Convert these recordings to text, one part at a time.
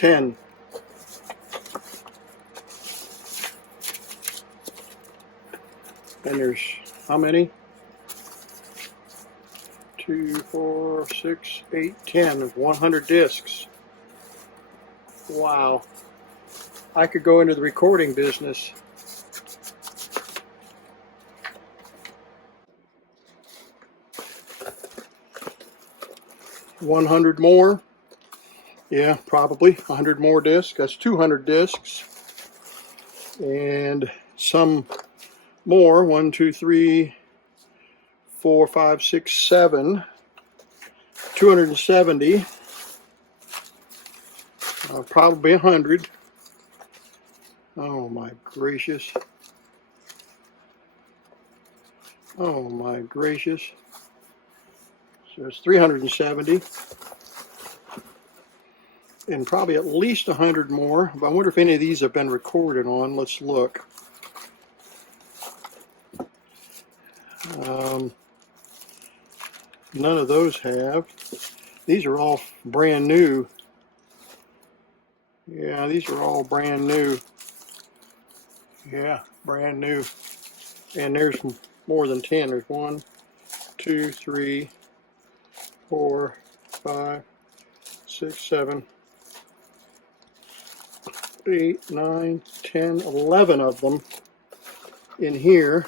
10. And there's how many? 2, 4, 6, 8, 10. 100 discs. Wow. I could go into the recording business. $100 more. Yeah, probably 100 more discs. That's 200 discs. And some more. 1, 2, 3, 4, 5, 6, 7. 270. Probably 100. Oh my gracious. Oh my gracious. So it's 370. And probably at least 100 more. But I wonder if any of these have been recorded on. Let's look. None of those have. These are all brand new. Yeah, these are all brand new. Yeah, brand new. And there's more than 10. There's 1, 2, 3, 4, 5, 6, 7, 8, 9, 10, 11 of them in here.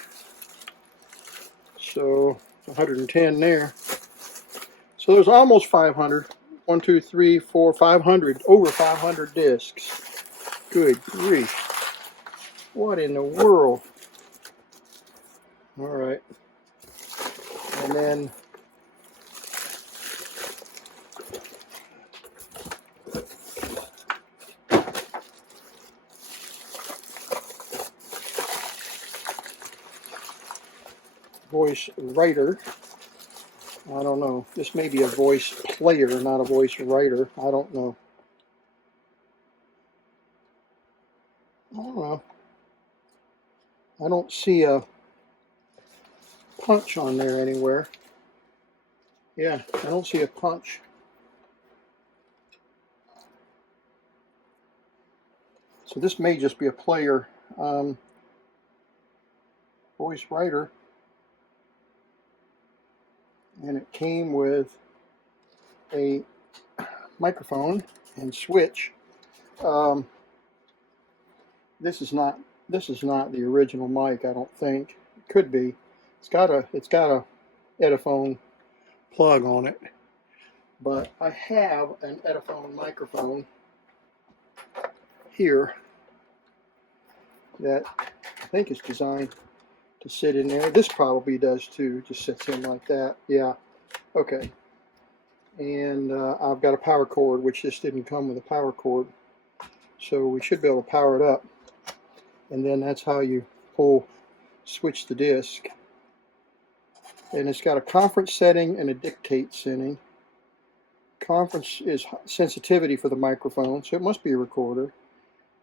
So 110 there. So there's almost 500. 1, 2, 3, 4, 500. Over 500 discs. Good grief. What in the world? All right. And then VOICEWRITER. I don't know. This may be a voice player, not a voice writer. I don't know. I don't know. I don't see a punch on there anywhere. Yeah, I don't see a punch. So this may just be a player. VOICEWRITER. And it came with a microphone and switch. This is not the original mic, I don't think. It could be. It's got a Edison plug on it. But I have an Edison microphone here that I think is designed to sit in there. This probably does too, just sits in like that. Yeah, okay. And I've got a power cord, which this didn't come with a power cord. So we should be able to power it up. And then that's how you switch the disc. And it's got a conference setting and a dictate setting. Conference is sensitivity for the microphone, so it must be a recorder.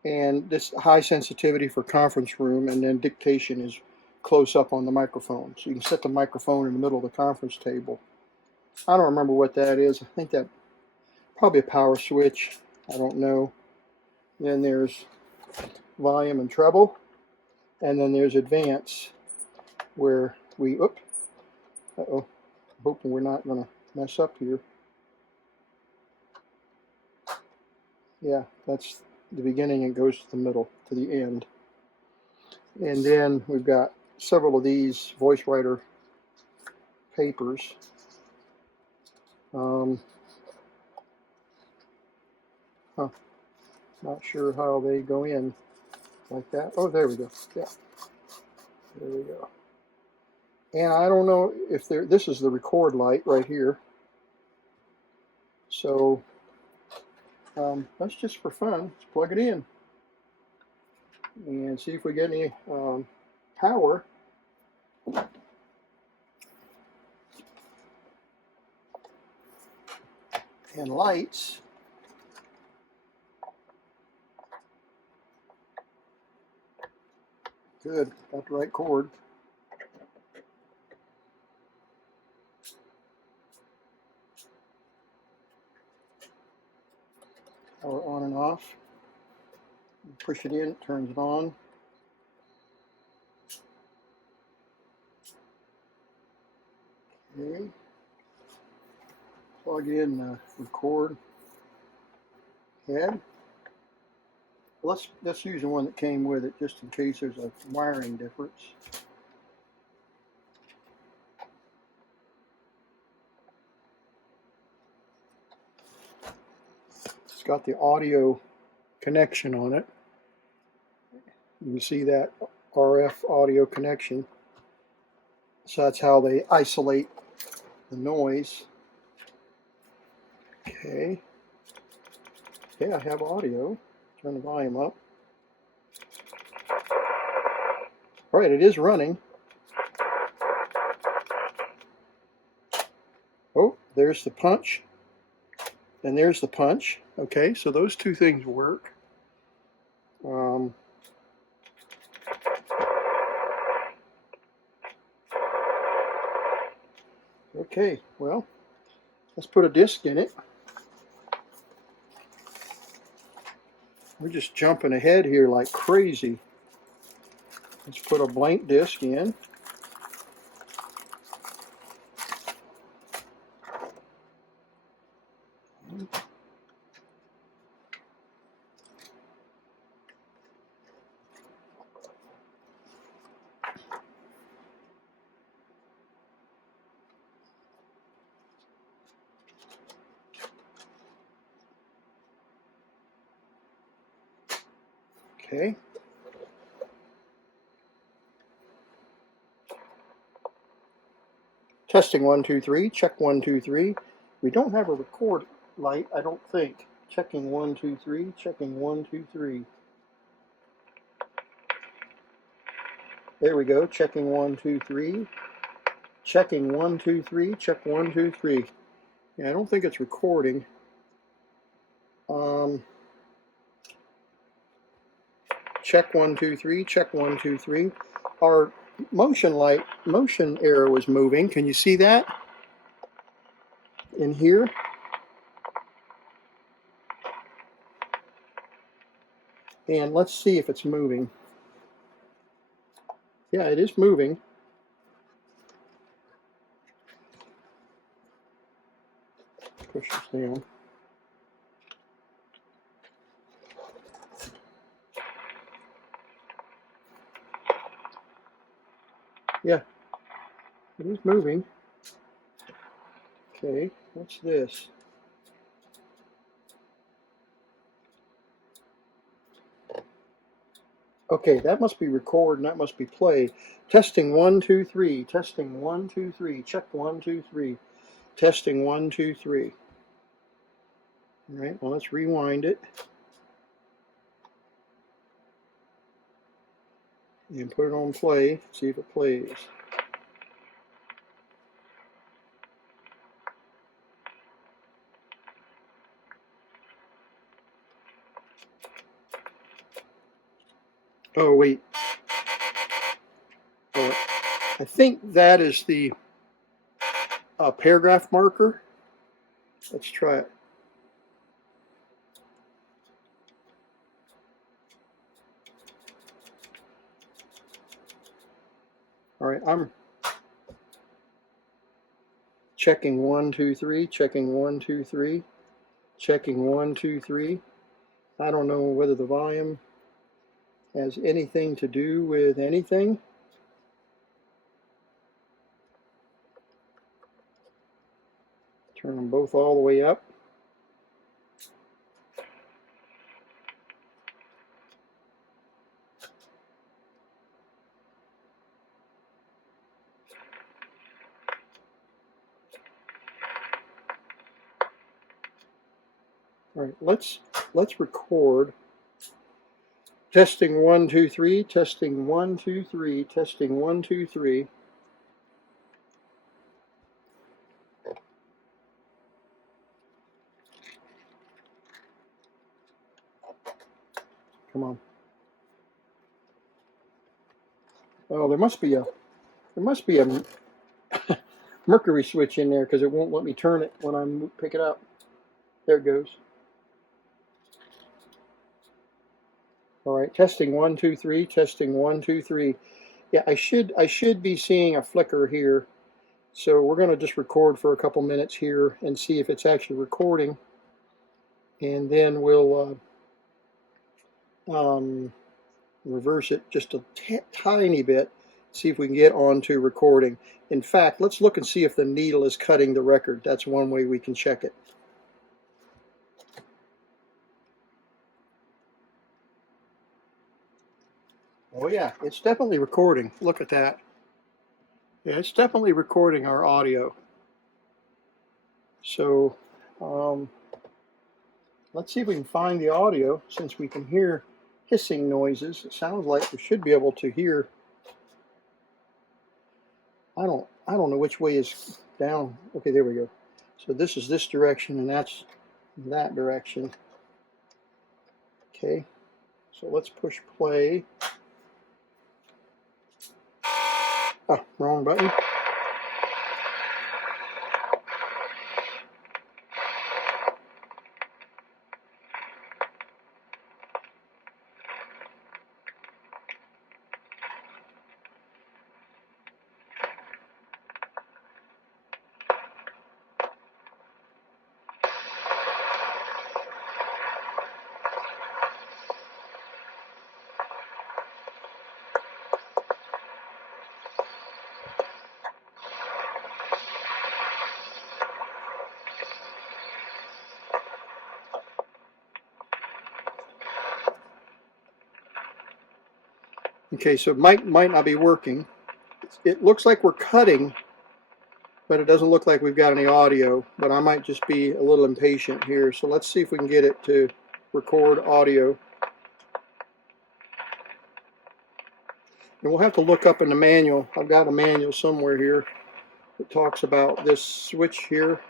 And this high sensitivity for conference room, and then dictation is close up on the microphone. So you can set the microphone in the middle of the conference table. I don't remember what that is. I think that probably a power switch. I don't know. Then there's volume and treble. And then there's advance, where we, I'm hoping we're not going to mess up here. Yeah, that's the beginning and goes to the middle, to the end. And then we've got several of these VOICEWRITER papers. Not sure how they go in like that. Oh, there we go. Yeah, there we go. And I don't know if this is the record light right here. So that's just for fun. Let's plug it in and see if we get any power. And lights. Good, got the right cord. Power on and off. Push it in, it turns it on. Okay. Plug in the record head. Let's use the one that came with it just in case there's a wiring difference. It's got the audio connection on it. You can see that RF audio connection. So that's how they isolate the noise. Okay. Okay, I have audio. Turn the volume up. All right, it is running. Oh, there's the punch. And there's the punch. Okay, so those two things work. Okay, well, let's put a disc in it. We're just jumping ahead here like crazy. Let's put a blank disc in. Okay. Testing 1, 2, 3. Check 1, 2, 3. We don't have a record light, I don't think. Checking 1, 2, 3. Checking 1, 2, 3. There we go. Checking 1, 2, 3. Checking 1, 2, 3. Check 1, 2, 3. Yeah, I don't think it's recording. Check 1, 2, 3. Check 1, 2, 3. Our motion arrow is moving. Can you see that in here? And let's see if it's moving. Yeah, it is moving. Push this down. Yeah, it is moving. Okay, what's this? Okay, that must be record and that must be play. Testing 1, 2, 3. Testing 1, 2, 3. Check 1, 2, 3. Testing 1, 2, 3. All right, well, let's rewind it. And put it on play, see if it plays. Oh, wait. Oh, I think that is the paragraph marker. Let's try it. All right, I'm checking 1, 2, 3, checking 1, 2, 3, checking 1, 2, 3. I don't know whether the volume has anything to do with anything. Turn them both all the way up. All right, let's record. Testing 1, 2, 3. Testing 1, 2, 3. Testing 1, 2, 3. Come on. Oh, there must be a mercury switch in there because it won't let me turn it when I pick it up. There it goes. All right, testing 1 2 3, testing 1 2 3. Yeah, I should be seeing a flicker here. So we're going to just record for a couple minutes here and see if it's actually recording, and then we'll reverse it just a tiny bit, see if we can get onto recording. In fact, let's look and see if the needle is cutting the record. That's one way we can check it. Oh yeah, it's definitely recording. Look at that. Yeah, it's definitely recording our audio. So let's see if we can find the audio, since we can hear hissing noises. It sounds like we should be able to hear. I don't know which way is down. Okay, there we go. So this is this direction, and that's that direction. Okay, so let's push play. Oh, wrong button. Okay, so it might not be working. It looks like we're cutting, but it doesn't look like we've got any audio. But I might just be a little impatient here. So let's see if we can get it to record audio. And we'll have to look up in the manual. I've got a manual somewhere here that talks about this switch here.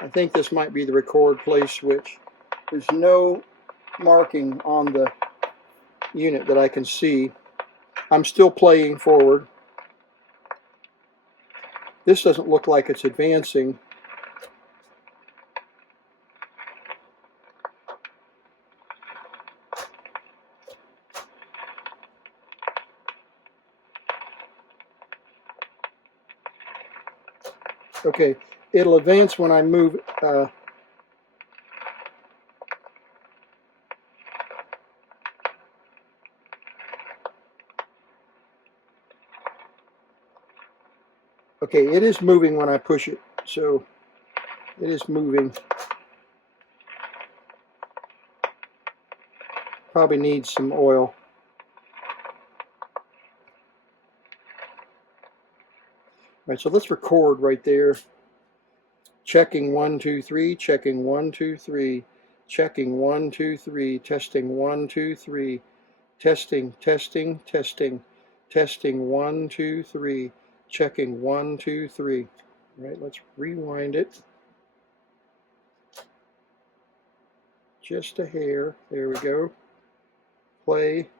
I think this might be the record play switch. There's no marking on the unit that I can see. I'm still playing forward. This doesn't look like it's advancing. Okay, it'll advance when I move. Okay, it is moving when I push it, so it is moving. Probably needs some oil. All right, so let's record right there. Checking 1 2 3, checking 1 2 3, checking 1 2 3, testing 1 2 3, testing, testing, testing, testing 1 2 3, checking 1 2 3. All right, let's rewind it. Just a hair. There we go. Play.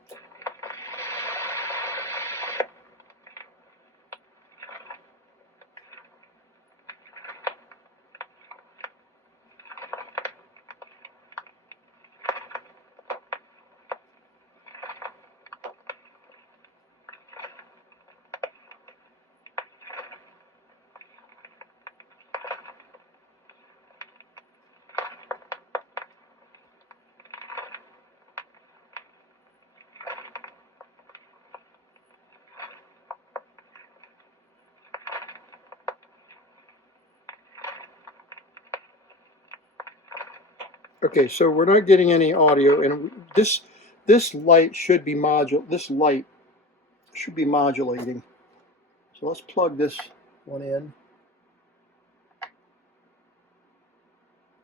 Okay, so we're not getting any audio, and this light should be modulating. So let's plug this one in,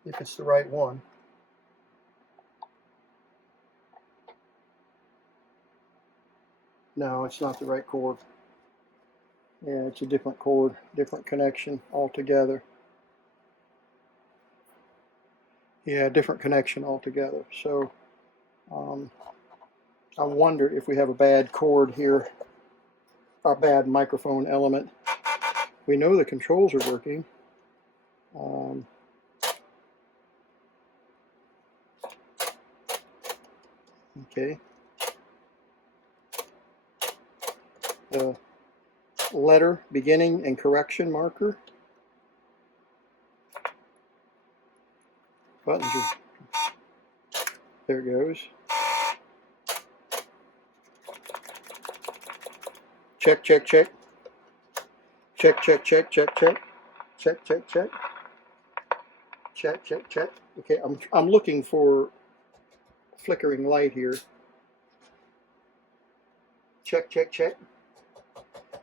if it's the right one. No, it's not the right cord. Yeah, it's a different cord, different connection altogether. Yeah, different connection altogether. So I wonder if we have a bad cord here, a bad microphone element. We know the controls are working. Okay, the letter beginning and correction marker. Buttons are, there it goes. Check, check, check. Check, check, check, check, check. Check, check, check. Check, check, check. Okay, I'm looking for flickering light here. Check, check, check.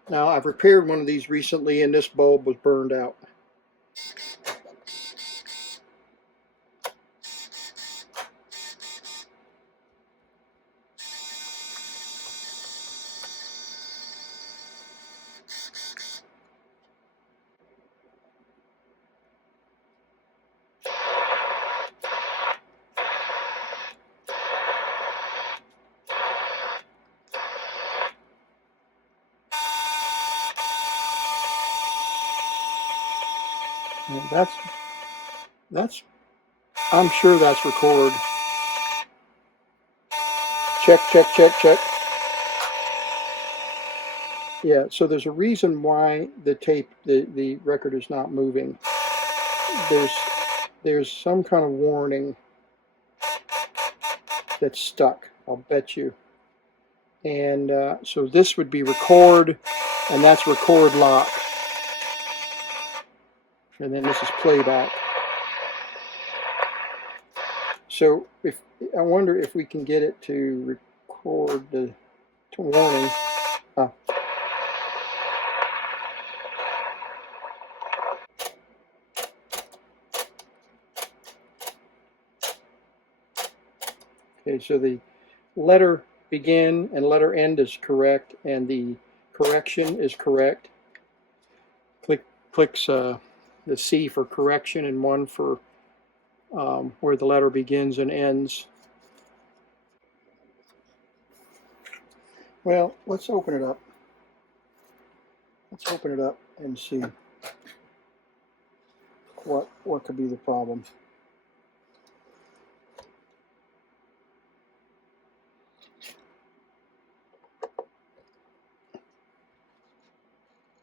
Now, I've repaired one of these recently, and this bulb was burned out. And that's, I'm sure that's record. Check, check, check, check. Yeah, so there's a reason why the record is not moving. There's some kind of warning that's stuck, I'll bet you. And so this would be record, and that's record lock. And then this is playback. So I wonder if we can get it to record the warning. Okay, so the letter begin and letter end is correct, and the correction is correct. Clicks the C for correction and 1 for where the letter begins and ends. Well, let's open it up. Let's open it up and see what could be the problem.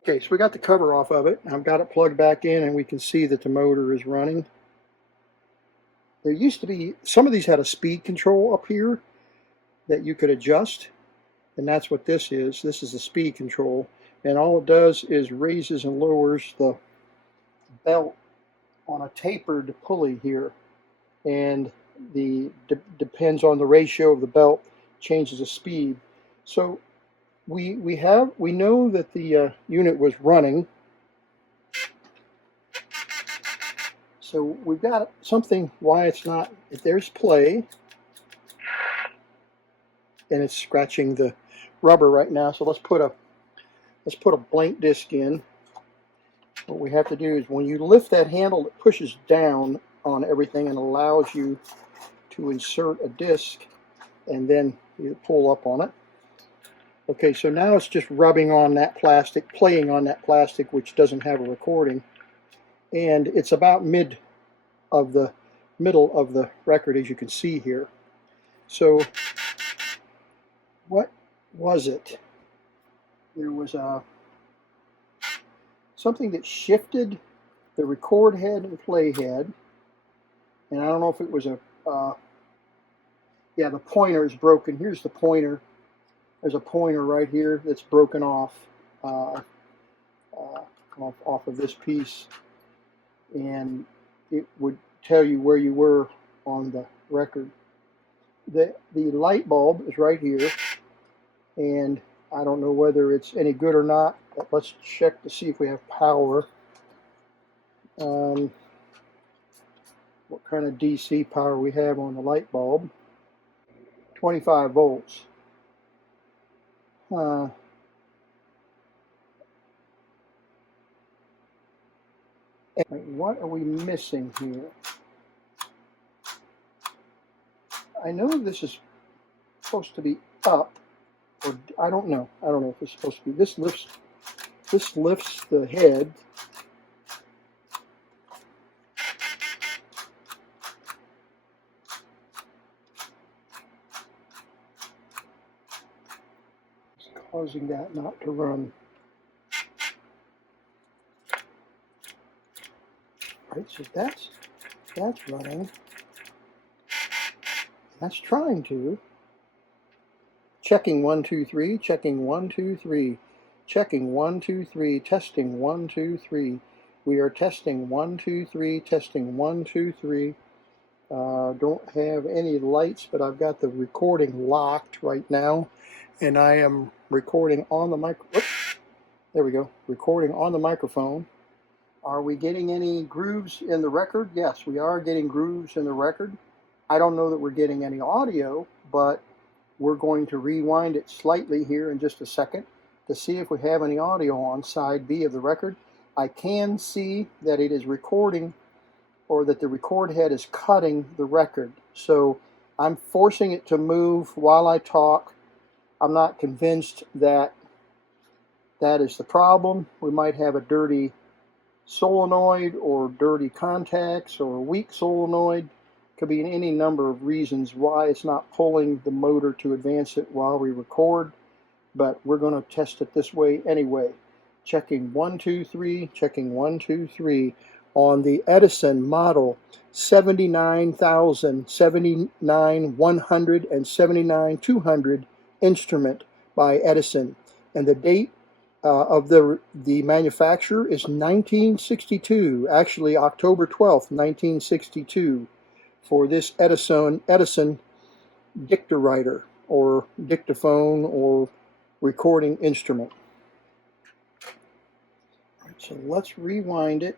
Okay, so we got the cover off of it. I've got it plugged back in, and we can see that the motor is running. There used to be, some of these had a speed control up here that you could adjust, and that's what this is. This is the speed control, and all it does is raises and lowers the belt on a tapered pulley here, and depends on the ratio of the belt, changes the speed. So we know that the unit was running. So we've got something why it's not. If there's play, and it's scratching the rubber right now. So let's put a blank disc in. What we have to do is when you lift that handle, it pushes down on everything and allows you to insert a disc, and then you pull up on it. Okay, so now it's just rubbing on that plastic, playing on that plastic, which doesn't have a recording, and it's about middle of the record, as you can see here. So what was it? There was something that shifted the record head and play head, and I don't know if it was yeah, the pointer is broken. Here's the pointer. There's a pointer right here that's broken off off of this piece, and it would tell you where you were on the record. The light bulb is right here, and I don't know whether it's any good or not, but let's check to see if we have power. What kind of DC power we have on the light bulb. 25 volts. What are we missing here? I know this is supposed to be up, or I don't know. I don't know if it's supposed to be. This lifts the head. causing that not to run. Right, so that's running. That's trying to. Checking 1 2 3, checking 1 2 3, checking 1 2 3, testing 1 2 3. We are testing 1 2 3, testing 1 2 3. Don't have any lights, but I've got the recording locked right now, and I am recording on the microphone. There we go. Recording on the microphone. Are we getting any grooves in the record? Yes, we are getting grooves in the record. I don't know that we're getting any audio, but we're going to rewind it slightly here in just a second to see if we have any audio on side B of the record. I can see that it is recording, or that the record head is cutting the record. So I'm forcing it to move while I talk. I'm not convinced that that is the problem. We might have a dirty solenoid or dirty contacts or a weak solenoid. Could be any number of reasons why it's not pulling the motor to advance it while we record, but we're going to test it this way anyway. Checking 1 2 3, checking 1 2 3 on the Edison model 79,000, 79,100, and 79,200 instrument by Edison, and the date of the manufacturer is 1962, actually October 12th, 1962, for this Edison dictawriter or dictaphone or recording instrument. All right, so let's rewind it.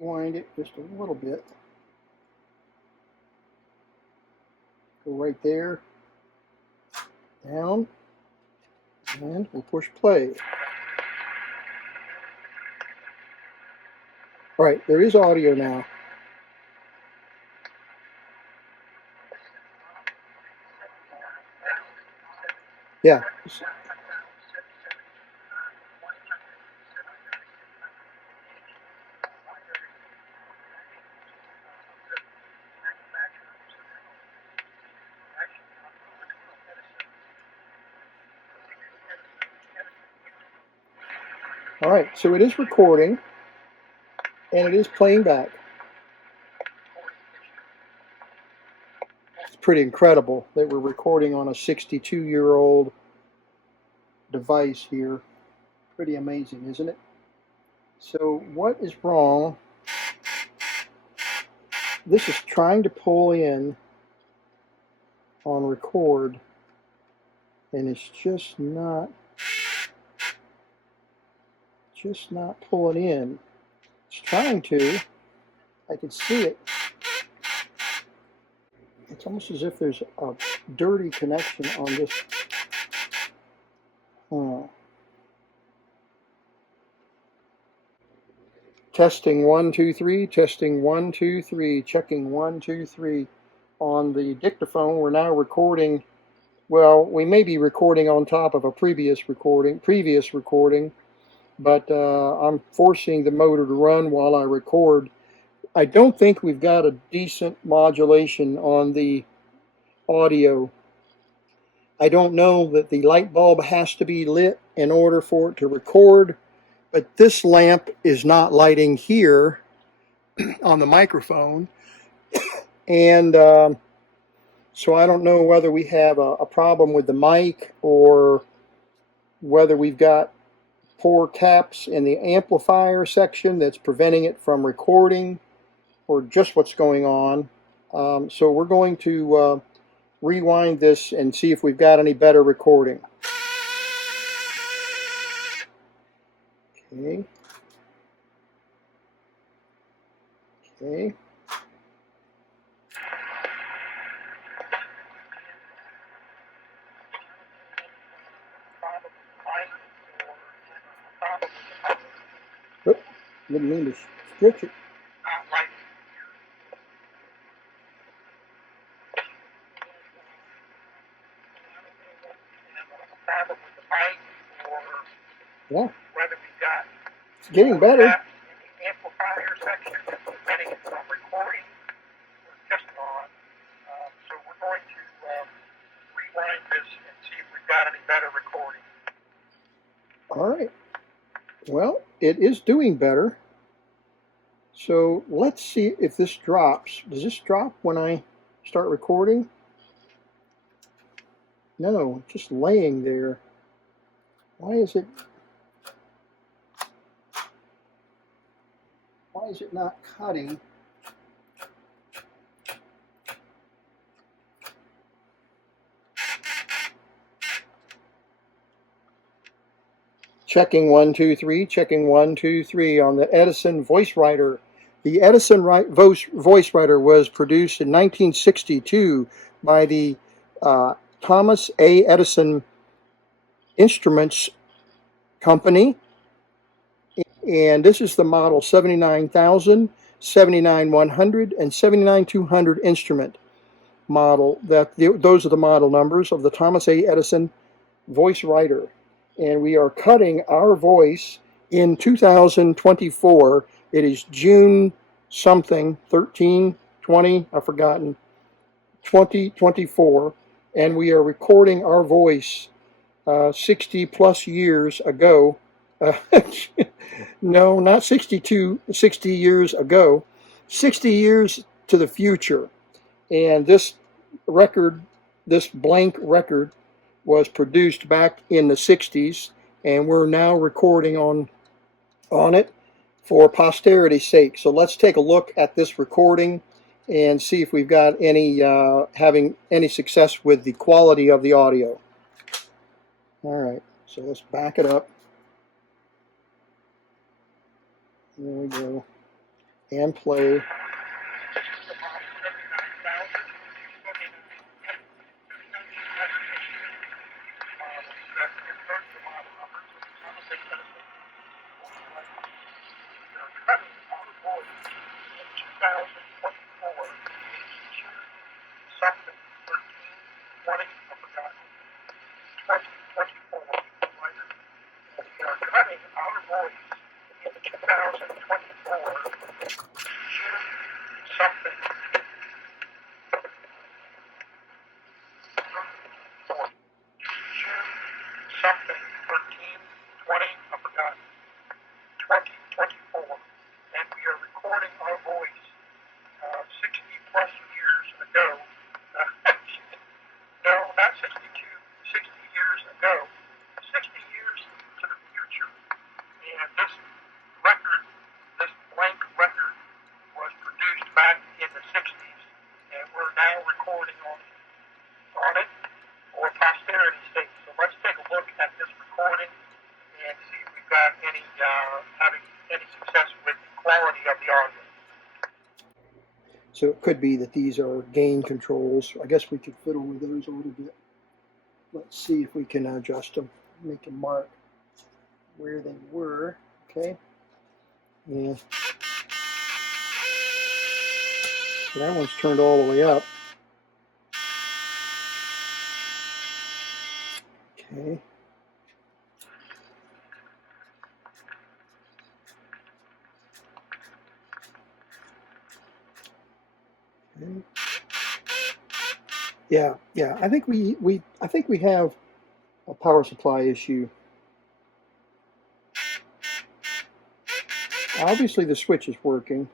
Wind it just a little bit. Go right there, down, and we'll push play. All right, there is audio now. Yeah. All right, so it is recording, and it is playing back. It's pretty incredible that we're recording on a 62-year-old device here. Pretty amazing, isn't it? So what is wrong? This is trying to pull in on record, and it's just not pulling in. It's trying to. I can see it. It's almost as if there's a dirty connection on this. Testing 1 2 3, testing 1 2 3, checking 1 2 3 on the dictaphone. We're now recording. Well, we may be recording on top of a previous recording, but I'm forcing the motor to run while I record. I don't think we've got a decent modulation on the audio. I don't know that the light bulb has to be lit in order for it to record, but this lamp is not lighting here on the microphone, and so I don't know whether we have a problem with the mic or whether we've got poor caps in the amplifier section that's preventing it from recording, or just what's going on. So we're going to rewind this and see if we've got any better recording. Okay. Okay. Oop, didn't mean to stretch it. Yeah. It's getting better. All right. Well, it is doing better. So let's see if this drops. Does this drop when I start recording? No, just laying there. Why is it not cutting? Checking 1, 2, 3, checking 1, 2, 3 on the Edison VoiceWriter. The Edison VoiceWriter was produced in 1962 by the Thomas A. Edison Instruments Company. And this is the model 79,000, 79,100, and 79,200 instrument model. Those are the model numbers of the Thomas A. Edison VoiceWriter. And we are cutting our voice in 2024. It is June something, 13, 20, I've forgotten, 2024. And we are recording our voice 60 plus years ago. No, not 62, 60 years ago, 60 years to the future. And this record, this blank record, was produced back in the 60s, and we're now recording on it for posterity's sake. So let's take a look at this recording and see if we've got any having any success with the quality of the audio. All right, so let's back it up. There we go. And play. So it could be that these are gain controls. I guess we could fiddle with those a little bit. Let's see if we can adjust them, make a mark where they were. Okay. Yeah. So that one's turned all the way up. Okay. Yeah. I think we have a power supply issue. Obviously the switch is working,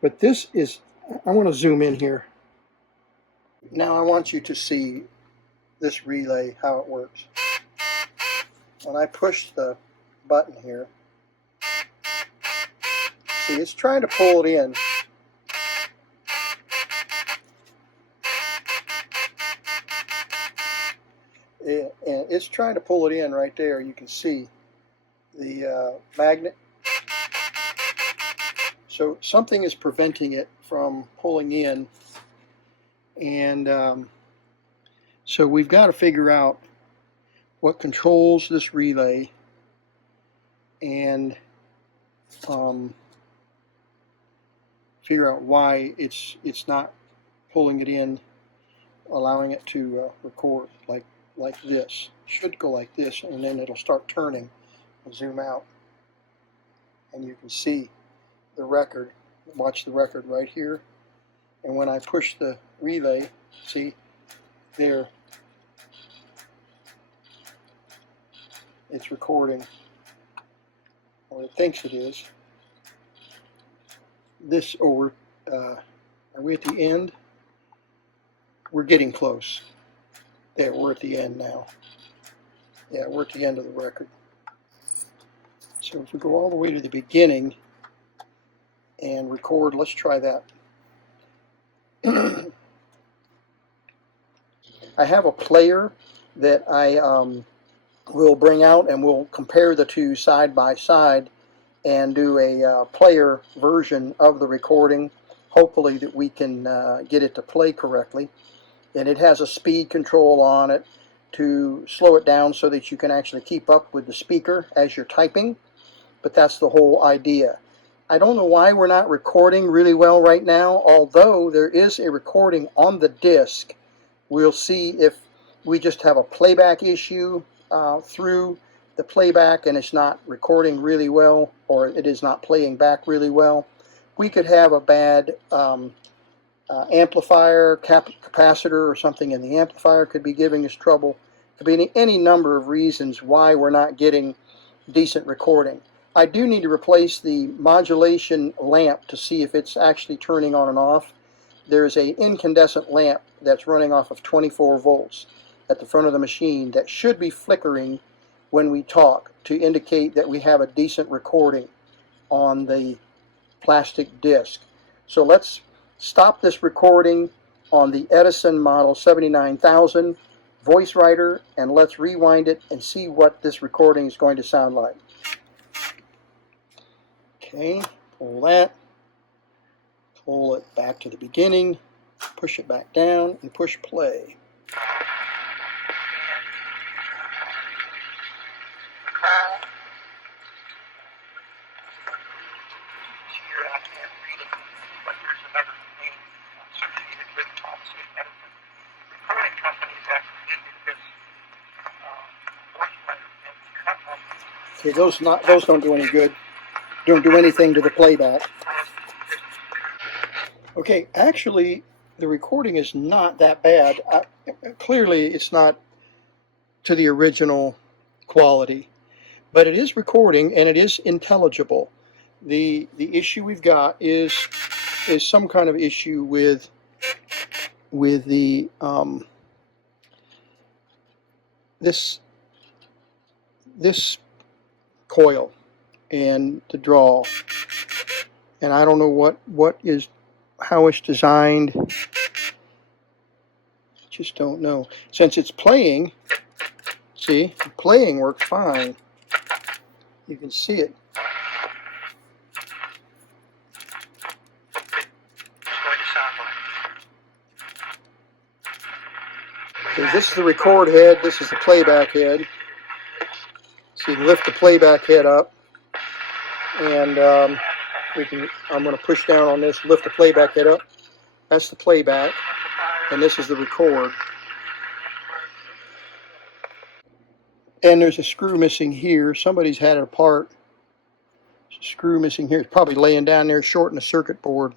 but this is, I want to zoom in here. Now I want you to see this relay, how it works. When I push the button here, see, it's trying to pull it in. And it's trying to pull it in right there. You can see the magnet. So something is preventing it from pulling in, and so we've got to figure out what controls this relay and figure out why it's not pulling it in, allowing it to record like this. It should go like this, and then it'll start turning. I'll zoom out, and you can see the record. Watch the record right here. And when I push the relay, see there, it's recording, or it thinks it is. This over, are we at the end? We're getting close. There, we're at the end now. Yeah, we're at the end of the record. So if we go all the way to the beginning and record, let's try that. I have a player that I will bring out, and we'll compare the two side by side and do a player version of the recording. Hopefully that we can get it to play correctly. And it has a speed control on it to slow it down so that you can actually keep up with the speaker as you're typing. But that's the whole idea. I don't know why we're not recording really well right now, although there is a recording on the disc. We'll see if we just have a playback issue through the playback and it's not recording really well, or it is not playing back really well. We could have a bad amplifier, capacitor, or something in the amplifier could be giving us trouble. Could be any number of reasons why we're not getting decent recording. I do need to replace the modulation lamp to see if it's actually turning on and off. There's an incandescent lamp that's running off of 24 volts at the front of the machine that should be flickering when we talk to indicate that we have a decent recording on the plastic disc. So let's stop this recording on the Edison model 79,000 VOICEWRITER, and let's rewind it and see what this recording is going to sound like. Okay, pull that, pull it back to the beginning, push it back down, and push play. Okay, those don't do any good. Don't do anything to the playback. Okay, actually, the recording is not that bad. Clearly, it's not to the original quality, but it is recording and it is intelligible. The issue we've got is some kind of issue with the this coil and the draw, and I don't know how it's designed. Just don't know. Since it's playing, see, the playing works fine. You can see it. So this is the record head. This is the playback head. So you can lift the playback head up, and I'm going to push down on this, lift the playback head up. That's the playback, and this is the record. And there's a screw missing here. Somebody's had it apart. There's a screw missing here. It's probably laying down there shorting the circuit board.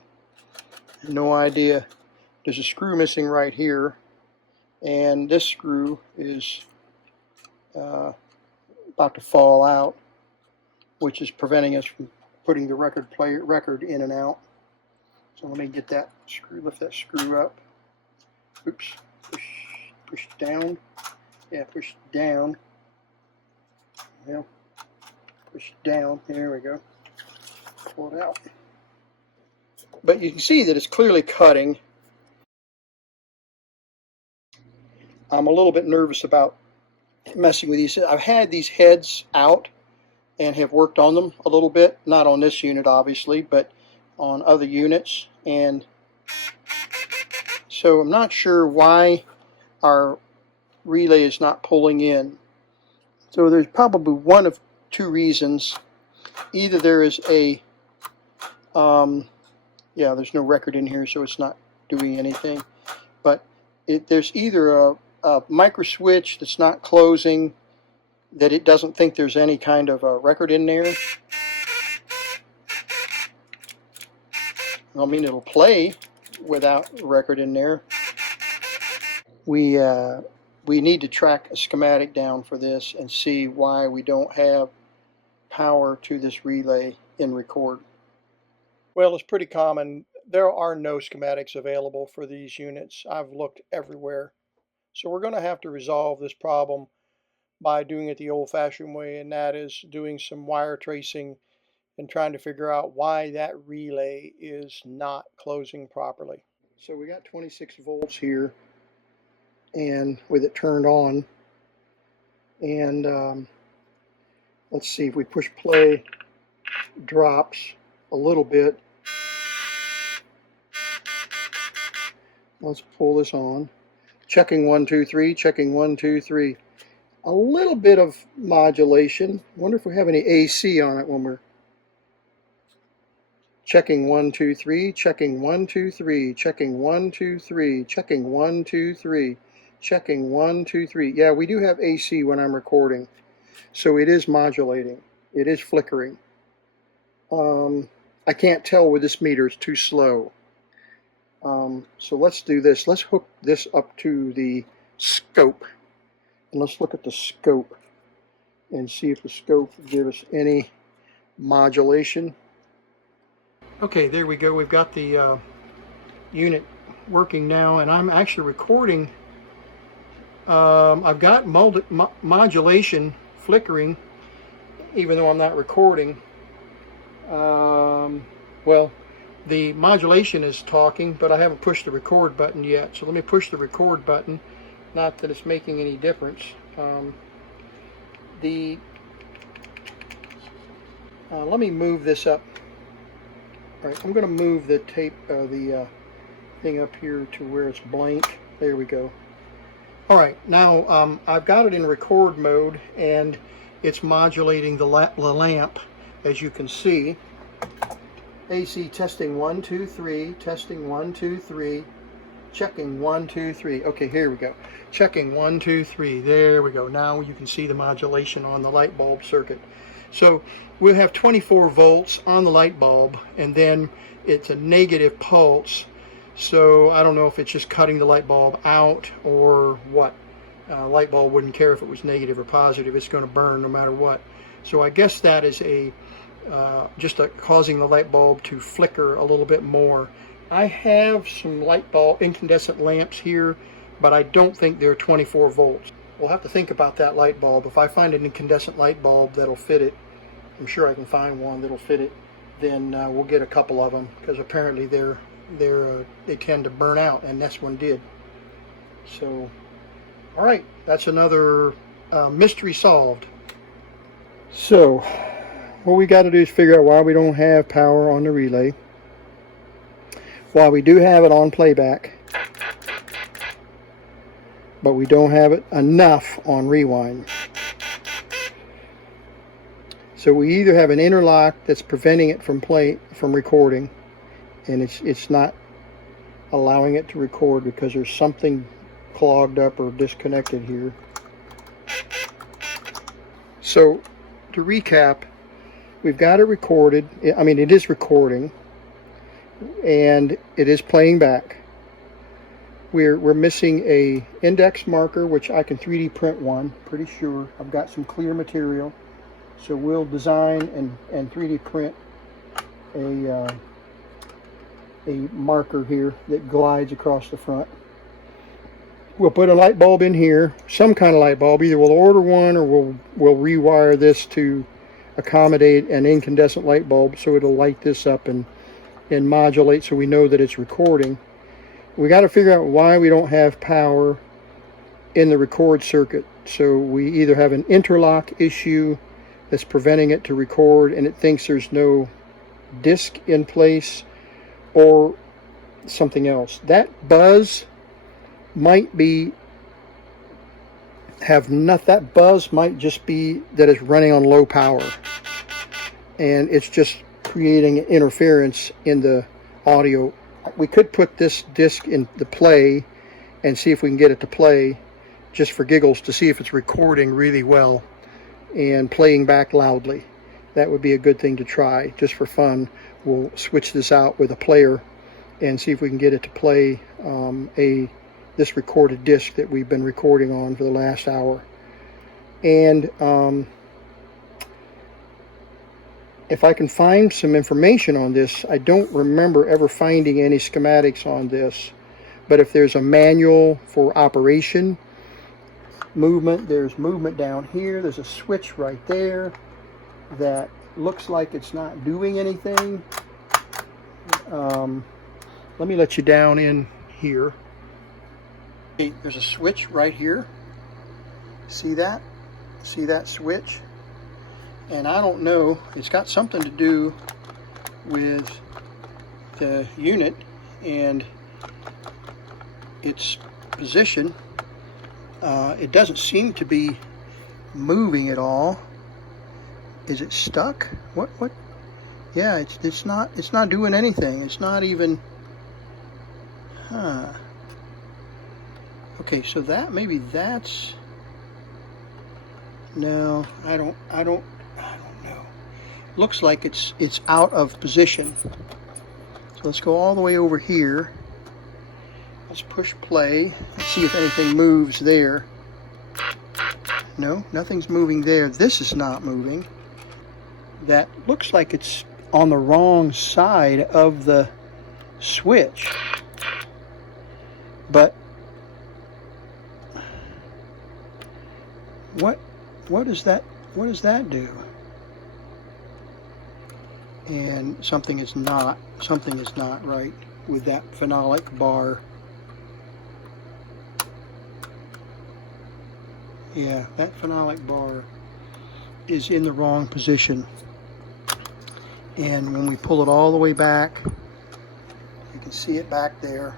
No idea. There's a screw missing right here, and this screw is about to fall out, which is preventing us from putting the record in and out. So let me get that screw, lift that screw up. Oops, push down. Yeah, push down. Yeah, push down. There we go. Pull it out. But you can see that it's clearly cutting. I'm a little bit nervous about messing with these. I've had these heads out and have worked on them a little bit, not on this unit obviously, but on other units, and so I'm not sure why our relay is not pulling in. So there's probably one of two reasons. Either there is a yeah, there's no record in here, so it's not doing anything, but there's either a micro switch that's not closing, that it doesn't think there's any kind of a record in there. I mean, it'll play without a record in there. We we need to track a schematic down for this and see why we don't have power to this relay in record. Well, it's pretty common. There are no schematics available for these units. I've looked everywhere. So we're going to have to resolve this problem by doing it the old-fashioned way, and that is doing some wire tracing and trying to figure out why that relay is not closing properly. So we got 26 volts here, and with it turned on, and let's see, if we push play, drops a little bit. Let's pull this on. Checking 1, 2, 3, checking 1, 2, 3. A little bit of modulation. Wonder if we have any AC on it when we're checking 1, 2, 3, checking 1, 2, 3, checking 1, 2, 3, checking 1, 2, 3, checking 1, 2, 3. Yeah, we do have AC when I'm recording. So it is modulating. It is flickering. I can't tell with this meter, it's too slow. So let's do this. Let's hook this up to the scope. And let's look at the scope and see if the scope will give us any modulation. Okay, there we go. We've got the unit working now, and I'm actually recording. I've got modulation flickering, even though I'm not recording. Well, the modulation is talking, but I haven't pushed the record button yet. So let me push the record button. Not that it's making any difference. Let me move this up. All right, I'm going to move the tape, the thing up here to where it's blank. There we go. All right, now I've got it in record mode, and it's modulating the lamp, as you can see. AC testing 1, 2, 3, testing 1, 2, 3, checking 1, 2, 3. Okay, here we go. Checking 1, 2, 3. There we go. Now you can see the modulation on the light bulb circuit. So we'll have 24 volts on the light bulb, and then it's a negative pulse. So I don't know if it's just cutting the light bulb out or what. Light bulb wouldn't care if it was negative or positive. It's going to burn no matter what. So I guess that is just causing the light bulb to flicker a little bit more. I have some light bulb incandescent lamps here, but I don't think they're 24 volts. We'll have to think about that light bulb. If I find an incandescent light bulb that'll fit it, I'm sure I can find one that'll fit it, then we'll get a couple of them, because apparently they tend to burn out, and this one did. So, all right, that's another mystery solved. So, what we got to do is figure out why we don't have power on the relay, while we do have it on playback, but we don't have it enough on rewind. So we either have an interlock that's preventing it from recording, and it's not allowing it to record because there's something clogged up or disconnected here. So to recap, we've got it recorded. I mean, it is recording, and it is playing back. We're missing a index marker, which I can 3D print one, pretty sure. I've got some clear material, so we'll design and 3D print a marker here that glides across the front. We'll put a light bulb in here, some kind of light bulb. Either we'll order one or we'll rewire this to accommodate an incandescent light bulb, so it'll light this up and modulate, so we know that it's recording. We got to figure out why we don't have power in the record circuit. So we either have an interlock issue that's preventing it to record, and it thinks there's no disc in place, or something else. That buzz might that buzz might just be that it's running on low power, and it's just creating interference in the audio. We could put this disc in the play and see if we can get it to play, just for giggles, to see if it's recording really well and playing back loudly. That would be a good thing to try, just for fun. We'll switch this out with a player and see if we can get it to play a this recorded disc that we've been recording on for the last hour. And if I can find some information on this, I don't remember ever finding any schematics on this, but if there's a manual for operation, movement, there's movement down here, there's a switch right there that looks like it's not doing anything. Let me let you down in here. There's a switch right here. See that? See that switch? And I don't know, it's got something to do with the unit and its position. It doesn't seem to be moving at all. Is it stuck? What? Yeah, it's not doing anything. It's not even. Huh. Okay, so that maybe that's. No, I don't know. Looks like it's out of position. So let's go all the way over here. Let's push play. Let's see if anything moves there. No, nothing's moving there. This is not moving. That looks like it's on the wrong side of the switch. But what does that do? And something is not right with that phenolic bar. Yeah, that phenolic bar is in the wrong position. And when we pull it all the way back, you can see it back there.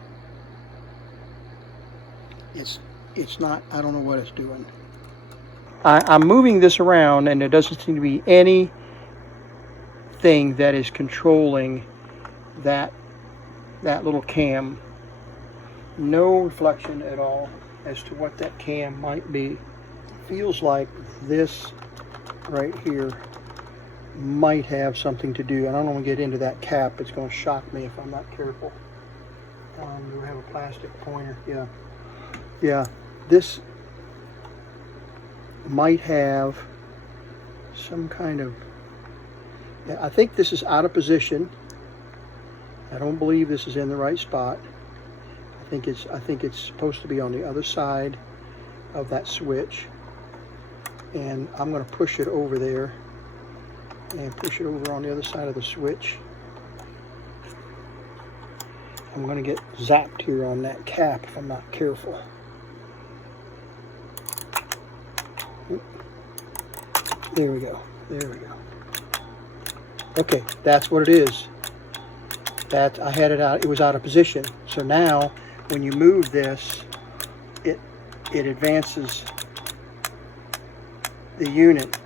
It's not, I don't know what it's doing. I'm moving this around and there doesn't seem to be anything that is controlling that little cam. No reflection at all as to what that cam might be. Feels like this right here might have something to do. I don't want to get into that cap. It's going to shock me if I'm not careful. Do we have a plastic pointer? Yeah, this might have some kind of, yeah, I think this is out of position. I don't believe this is in the right spot. I think it's supposed to be on the other side of that switch. And I'm going to push it over there and push it over on the other side of the switch. I'm going to get zapped here on that cap if I'm not careful. There we go. Okay, that's what it is. That I had it out. It was out of position. So now, when you move this, it advances the unit,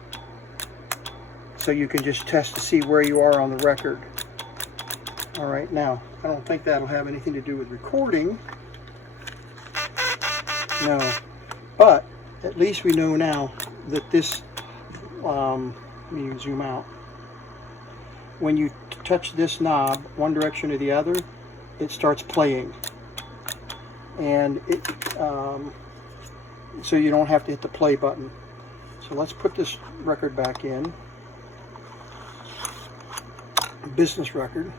so you can just test to see where you are on the record. All right, now I don't think that'll have anything to do with recording. No, but at least we know now that this. Let me zoom out. When you touch this knob one direction or the other, it starts playing, and it so you don't have to hit the play button. So let's put this record back in. Business record.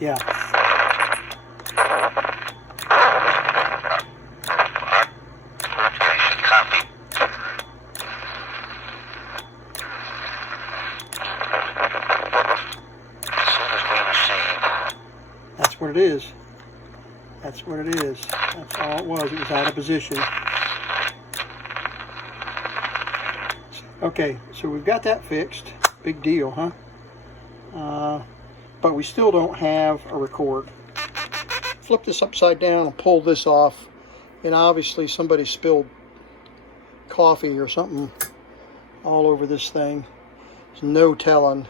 Yeah. That's what it is. That's what it is. That's all it was. It was out of position. Okay, so we've got that fixed. Big deal, huh? But we still don't have a record. Flip this upside down and pull this off. And obviously somebody spilled coffee or something all over this thing. There's no telling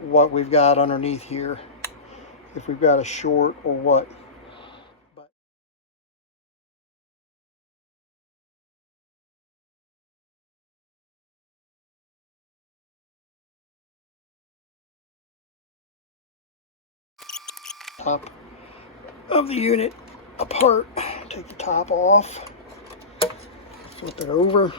what we've got underneath here. If we've got a short or what. Top of the unit apart. Take the top off, flip it over.